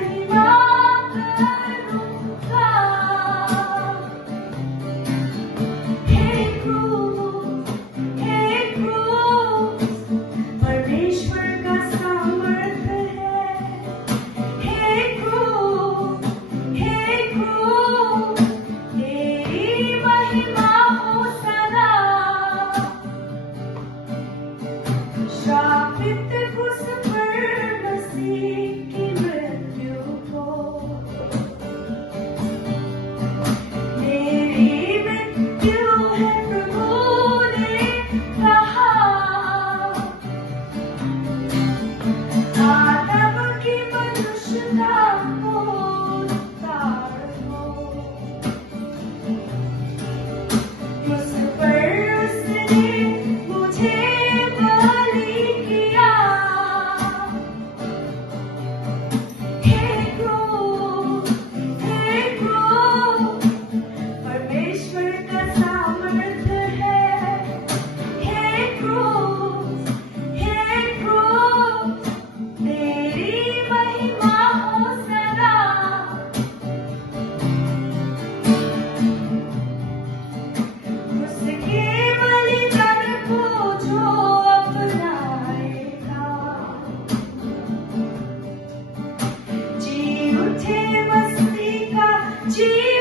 महिमा करूँगा। हे क्रूस, परमेश्वर का सामर्थ है। हे क्रूस, तेरी महिमा हो सदा। श्रापित उस पर मसीह की मृत्यु को, मेरी मृत्यु है प्रभु ने कहा। आदम की मनुष्यता को उतार दो, उस पर उसने मुझे बलि किया। हे क्रूस, परमेश्वर का सामर्थ है। हे क्रूस, तेरी महिमा हो सदा। उसके बलिदान को जो अपनाएगा, जी उठे मसीह का जी